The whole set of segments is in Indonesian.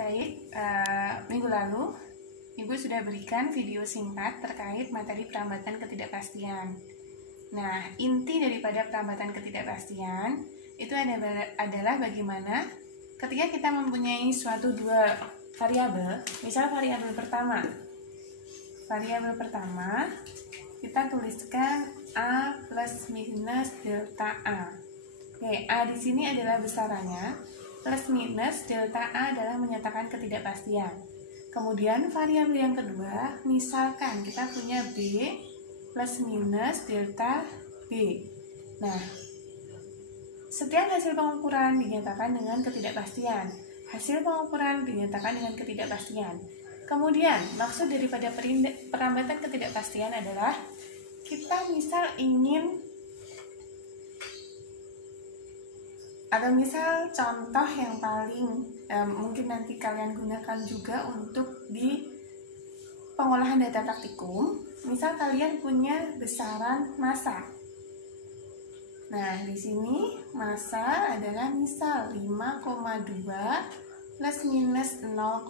Baik, minggu lalu Ibu sudah berikan video singkat terkait materi perambatan ketidakpastian. Nah, inti daripada perambatan ketidakpastian itu adalah bagaimana ketika kita mempunyai suatu dua variabel. Misal variabel pertama kita tuliskan A plus minus delta A. Oke, A di sini adalah besarannya, plus minus delta A adalah menyatakan ketidakpastian. Kemudian variabel yang kedua, misalkan kita punya B plus minus delta B. Nah, setiap hasil pengukuran dinyatakan dengan ketidakpastian. Hasil pengukuran dinyatakan dengan ketidakpastian. Kemudian, maksud daripada perambatan ketidakpastian adalah kita misal ingin, atau misal contoh yang paling mungkin nanti kalian gunakan juga untuk di pengolahan data praktikum. Misal kalian punya besaran massa. Nah, di sini massa adalah misal 5,2 plus minus 0,1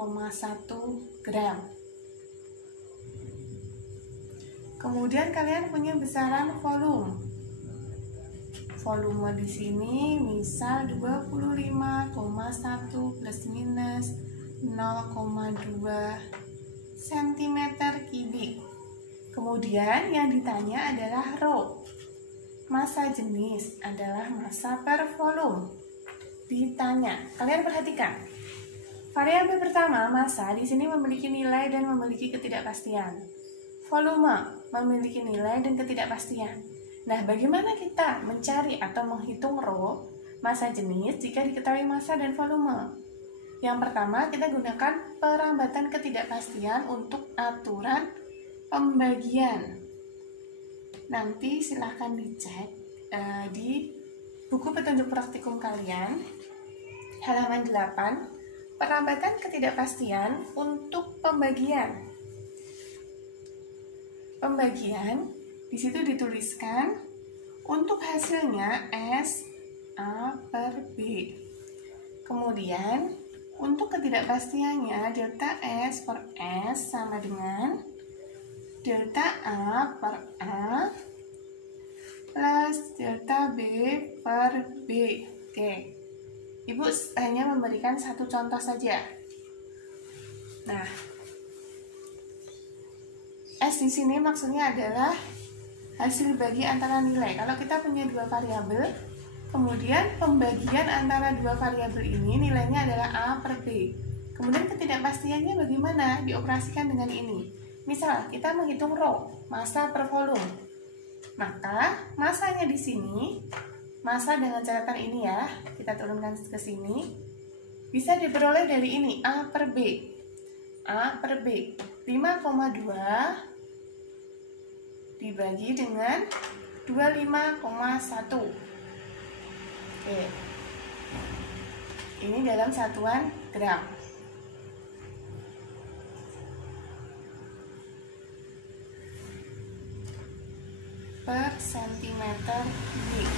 gram. Kemudian kalian punya besaran volume. Volume di sini misal 25,1 plus minus 0,2 cm kubik. Kemudian yang ditanya adalah rho. Massa jenis adalah massa per volume. Ditanya, kalian perhatikan. Variabel pertama, massa, di sini memiliki nilai dan memiliki ketidakpastian. Volume memiliki nilai dan ketidakpastian. Nah, bagaimana kita mencari atau menghitung rho, massa jenis, jika diketahui massa dan volume? Yang pertama, kita gunakan perambatan ketidakpastian untuk aturan pembagian. Nanti silahkan dicek di buku petunjuk praktikum kalian, halaman 8, perambatan ketidakpastian untuk pembagian. Pembagian di situ dituliskan untuk hasilnya S A per B. Kemudian untuk ketidakpastiannya delta S per S sama dengan delta A per A plus delta B per B. Oke, Ibu hanya memberikan satu contoh saja. Nah, S di sini maksudnya adalah hasil bagi antara nilai. Kalau kita punya dua variabel, kemudian pembagian antara dua variabel ini nilainya adalah A per B. Kemudian ketidakpastiannya bagaimana? Dioperasikan dengan ini. Misal kita menghitung rho, massa per volume. Maka massanya di sini, massa dengan catatan ini ya, kita turunkan ke sini, bisa diperoleh dari ini, A per B. A per B 5,2 dibagi dengan 25,1. Oke. Ini dalam satuan gram. Per sentimeter kubik.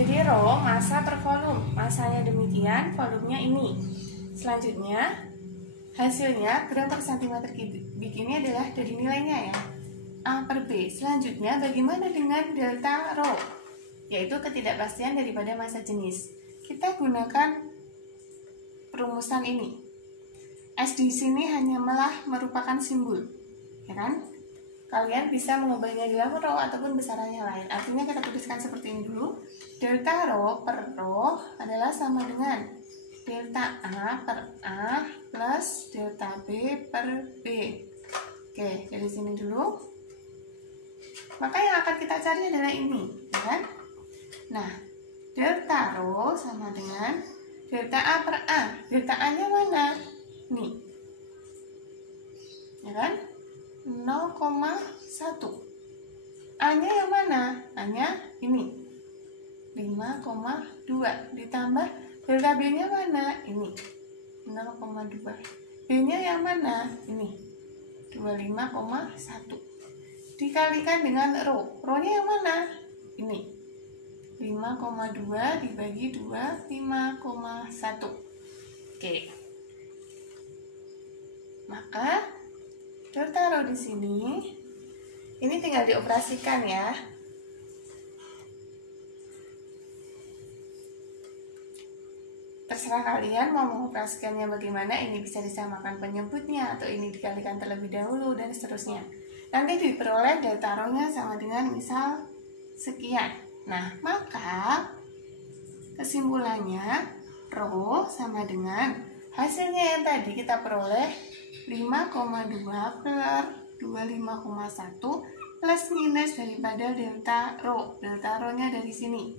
Jadi rho massa per volume, massanya demikian, volumenya ini. Selanjutnya hasilnya gram per centimeter kubik ini adalah dari nilainya ya, A per B. Selanjutnya bagaimana dengan delta rho, yaitu ketidakpastian daripada massa jenis. Kita gunakan perumusan ini. S di sini hanya malah merupakan simbol, ya kan? Kalian bisa mengubahnya dalam rho ataupun besarannya lain. Artinya kita tuliskan seperti ini dulu. Delta rho per rho adalah sama dengan delta A per A plus delta B per B. Oke, dari sini dulu. Maka yang akan kita cari adalah ini, ya kan? Nah, delta rho sama dengan delta A per A. Delta A-nya mana? Nih. Ya kan? 0,1. A-nya yang mana? A-nya ini. 5,2 ditambah delta B-nya mana? Ini. 0,2. B-nya yang mana? Ini 25,1 dikalikan dengan rho-nya yang mana? Ini 5,2 dibagi 2, 5,1. Oke. Maka delta rho di sini ini tinggal dioperasikan ya. Terserah kalian mau mengoperasikannya bagaimana, ini bisa disamakan penyebutnya atau ini dikalikan terlebih dahulu dan seterusnya. Nanti diperoleh delta rho-nya sama dengan misal sekian. Nah, maka kesimpulannya rho sama dengan hasilnya yang tadi kita peroleh 5,2 per 25,1 plus minus daripada delta rho. Delta rho-nya dari sini.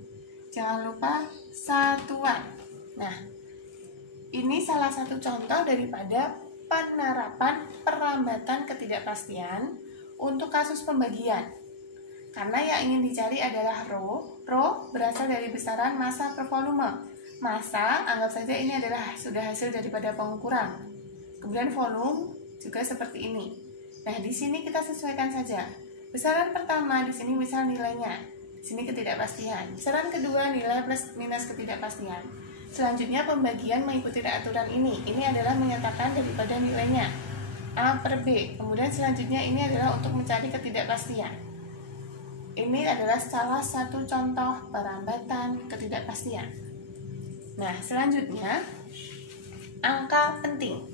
Jangan lupa satuan. Nah, ini salah satu contoh daripada penerapan perlambatan ketidakpastian untuk kasus pembagian. Karena yang ingin dicari adalah rho. Rho berasal dari besaran massa per volume. Massa, anggap saja ini adalah sudah hasil daripada pengukuran. Kemudian volume juga seperti ini. Nah, di sini kita sesuaikan saja. Besaran pertama di sini misal nilainya. Di sini ketidakpastian. Besaran kedua nilai plus minus ketidakpastian. Selanjutnya pembagian mengikuti aturan ini. Ini adalah menyatakan daripada nilainya A per B. Kemudian selanjutnya ini adalah untuk mencari ketidakpastian. Ini adalah salah satu contoh perlambatan ketidakpastian. Nah, selanjutnya angka penting.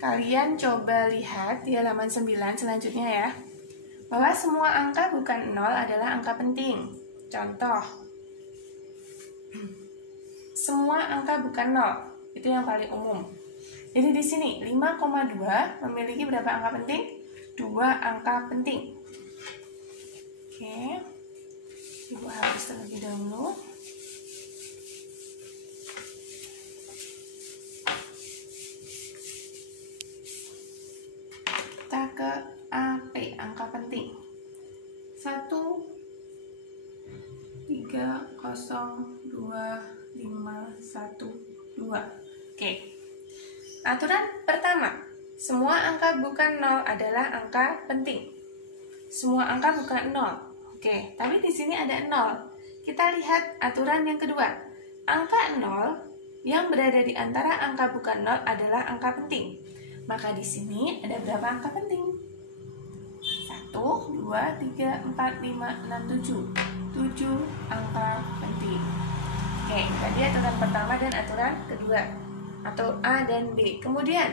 Kalian coba lihat di halaman 9 selanjutnya ya. Bahwa semua angka bukan 0 adalah angka penting. Contoh, semua angka bukan 0, itu yang paling umum. Jadi di sini 5,2 memiliki berapa angka penting? 2 angka penting. Oke. Ibu hapus terlebih dahulu. Kita ke AP, angka penting. 1, 3, 0, 2, 5, 1, 2. Oke. Aturan pertama, semua angka bukan 0 adalah angka penting. Semua angka bukan 0. Oke, tapi di sini ada 0. Kita lihat aturan yang kedua. Angka 0 yang berada di antara angka bukan 0 adalah angka penting. Maka di sini ada berapa angka penting? 1, 2, 3, 4, 5, 6, 7. 7 angka penting. Oke, tadi aturan pertama dan aturan kedua, atau A dan B. Kemudian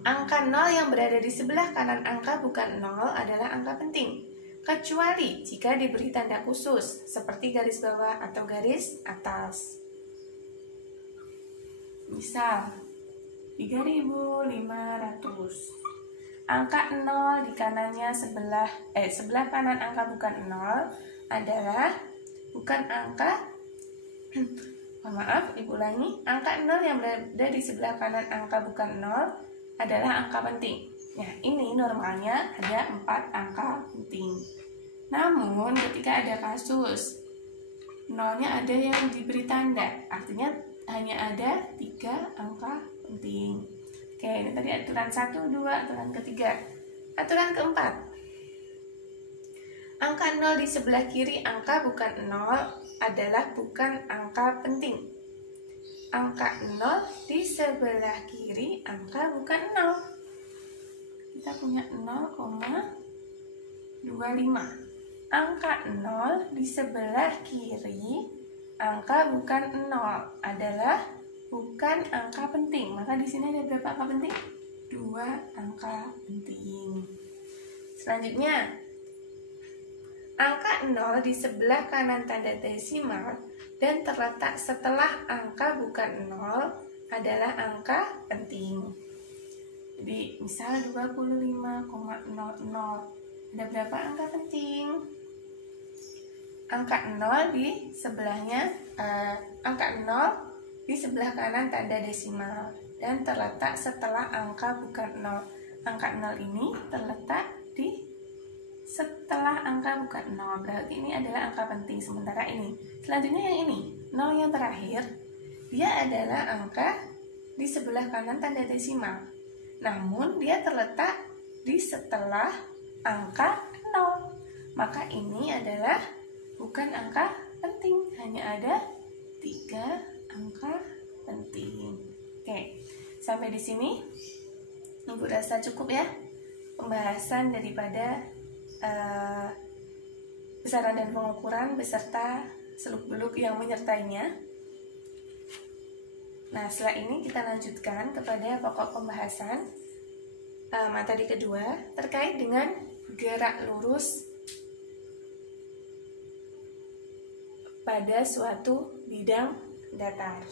angka 0 yang berada di sebelah kanan angka bukan 0 adalah angka penting, kecuali jika diberi tanda khusus seperti garis bawah atau garis atas. Misal 3.500. Angka 0 di kanannya sebelah kanan angka bukan 0 adalah bukan angka maaf, Ibu ulangi. Angka 0 yang berada di sebelah kanan angka bukan 0 adalah angka penting. Nah, ini normalnya ada 4 angka penting. Namun, ketika ada kasus 0-nya ada yang diberi tanda, artinya hanya ada 3 angka penting. Oke, ini tadi aturan 1, 2, aturan ketiga. Aturan keempat. Angka 0 di sebelah kiri angka bukan 0 adalah bukan angka penting. Angka 0 di sebelah kiri angka bukan 0. Kita punya 0,25. Angka 0 di sebelah kiri angka bukan 0 adalah bukan angka penting. Maka di sini ada berapa angka penting? 2 angka penting. Selanjutnya, angka 0 di sebelah kanan tanda desimal dan terletak setelah angka bukan 0 adalah angka penting. Jadi, misal 25,00. Ada berapa angka penting? Angka 0 di sebelahnya, angka 0 di sebelah kanan tanda desimal dan terletak setelah angka bukan 0. Angka 0 ini terletak di setelah angka bukan 0, berarti ini adalah angka penting. Sementara ini, selanjutnya yang ini, 0 yang terakhir, dia adalah angka di sebelah kanan tanda desimal. Namun dia terletak di setelah angka 0. Maka ini adalah bukan angka penting, hanya ada 3 angka penting. Oke, sampai di sini Ibu rasa cukup ya pembahasan daripada besaran dan pengukuran beserta seluk-beluk yang menyertainya. Nah, setelah ini kita lanjutkan kepada pokok pembahasan materi kedua terkait dengan gerak lurus pada suatu bidang datar.